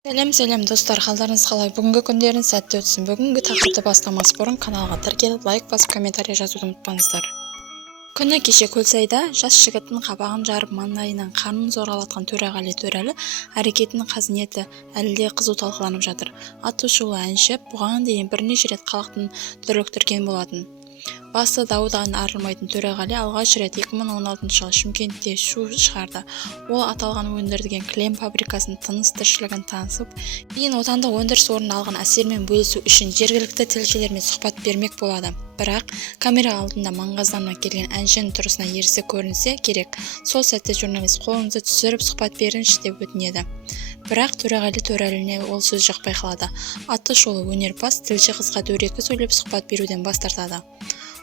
Сәлем достар, қалдарыңыз қалай? Бүгінгі күндеріңіз сәтті өтсін. Бүгінгі тақырыпты бастамас бұрын каналға тіркеліп, лайк басып, комментарий жазуды ұмытпаңыздар. Күні кеше Көлсайда жас жігіттің қабағын жарып маңайынан қанын зорғалатқан Төреғали Төрәлі әрекетінің қазінеті әлі де қызу талқыланып жатыр. Атышулы әнші бұған дейін бірнеше рет халықтың дүрліктірген болатын. Басы даудан арылмайтын Төреғали алғаш рет 2016 жылы Шымкентте шу шығарды. Ол аталған өндірген кілем фабрикасының тыныс-тіршілігін танысып, кейін отандық өндіріс орнын алған әсермен бөлісу үшін жергілікті тілшілермен сұхбат бермек болады. Бірақ камера алдында маңғаздана келген әншінің тұрысына ерсі көрінсе керек. Сол сәтте журналист қолыңызды түсіріп сұхбат беріңізші деп өтінеді. Бірақ Төреғали Төрәліне ол сөз жақпай қалады. Атышулы өнерпаз тілші қызға дөрекі сөйлеп сұхбат беруден бас тартады.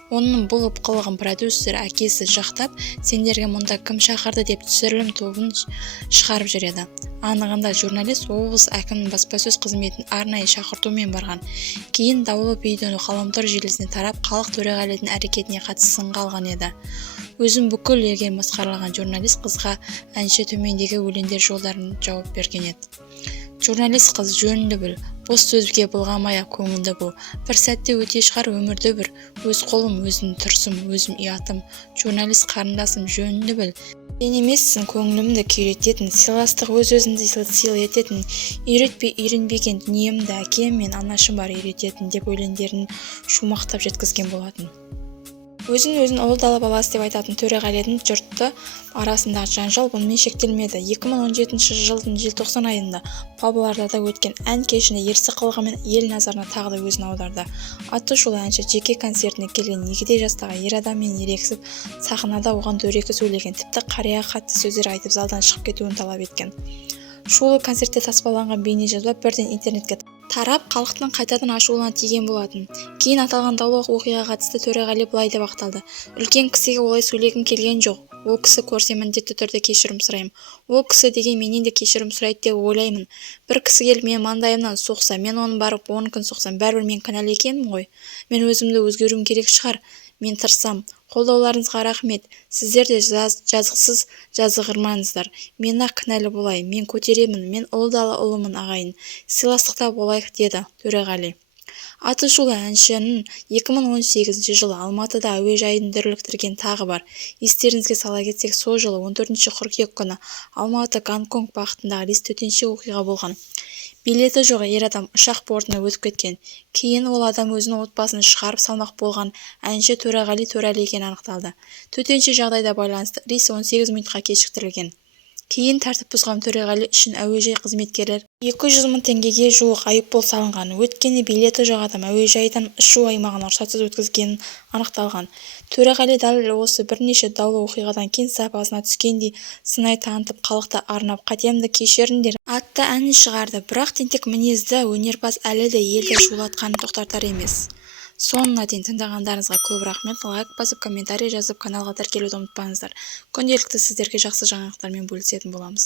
Оның бұл қылығын продюсер әкесі жақтап, сендерге мұнда кім шақырды деп түсірілім тобын шығарып жүреді. Анығында журналист облыс әкімінің баспасөз қызметін арнайы шақыртумен барған. Кейін даулы видеоны ғаламтор желісіне тарап, халық Төреғалидің әрекетіне қатысты сынға алған еді. Өзін бүкіл елге масқаралаған журналист қызға әнші төмендегі өлеңдер жолдарын жауап берген еді. Журналист қыз, жөніңді біл, бос сөзге былғамай-ақ көңілді бол. Бір сәтте өте шығар өмірді бір. Өз қолым, өзім тұрсым, өзім ұятым. Журналист қарындасым, жөніңді біл. Сен емессің көңілімді күйрететін, сыйластық өз-өзіңді сыйл ететін, үйренбеген дүниемді әкем мен анашым бар үйрететін деп өлеңдерін шумақтап жеткізген болатын. Өзін ұлы дала баласы деп айтатын Төреғалидің жұрты арасындағы жанжал бұнымен шектелмеді. 2017 жылдың желтоқсан айында Павлодарда өткен ән кешінде ерсі қылығымен ел назарына тағы да өзін аударды. Атышулы әнші жеке концертіне келген егде жастағы ер адаммен ерегісіп, сахнада оған дөрекі сөйлеген, тіпті қарияға қатты сөздер айтып залдан шығып кетуін талап еткен. Шулы концертте таспаланған бейнежазба бірден интернетке тарап, халықтың қайтадан ашуына тиген болатын. Кейін аталған даулы оқиғаға қатысты Төреғали былай деп ақталды. Үлкен кісіге олай сөйлегім келген жоқ. Ол кісі көрсе міндетті түрде кешірім сұраймын. Ол кісі деген менен де кешірім сұрайды деп ойлаймын. Бір кісі келіп мен маңдайымнан соқса, мен оны барып 10 күн соқсам, бәрібір мен кінәлі екенмін ғой. Мен өзімді өзгеруім керек шығар. Мен тырысам. Қолдауларыңызға рахмет. Сіздер де жазықсыз жазғырмаңыздар. Мен ақ кінәлі болайын. Мен көтеремін. Мен ұлы дала ұлымын ағайын. Сыйластықта болайық деді Төреғали. Атышулы әншінің 2018 жылы Алматыда әуежайын дүрліктірген тағы бар. Естеріңізге сала кетсек, сол жылы 14 қыркүйек күні Алматы-Гонконг бағытындағы рейс төтенше оқиға болған. Билеті жоқ ер адам ұшақ бортына өтіп кеткен. Кейін ол адам өзінің отбасын шығарып салмақ болған әнші Төреғали Төрәлі екені анықталды. Төтенше жағдайға байланысты рейс 18 минутқа кешіктірілген. Кейін тәртіп бұзған Төреғали үшін әуежай қызметкерлері 200 мың теңгеге жуық айыппұл салынған. Өйткені билеті жоқ адам әуежайдан ұшу аймағына рұқсатсыз өткізгені анықталған. Төреғали дәл осы бірнеше даулы оқиғадан кейін сапасына түскендей сынай танытып, халықты арнап "Қатемді кешіріңдер" атты әнін шығарды. Бірақ тентек мінезді өнерпаз әлі де елді шулатқанын тоқтатар емес. Соңына дейін тыңдағандарыңызға көп рахмет. Лайк басып, комментарий жазып, каналға тіркелуді ұмытпаңыздар. Күнделікті сіздерге жақсы жаңалықтармен бөлісетін боламыз.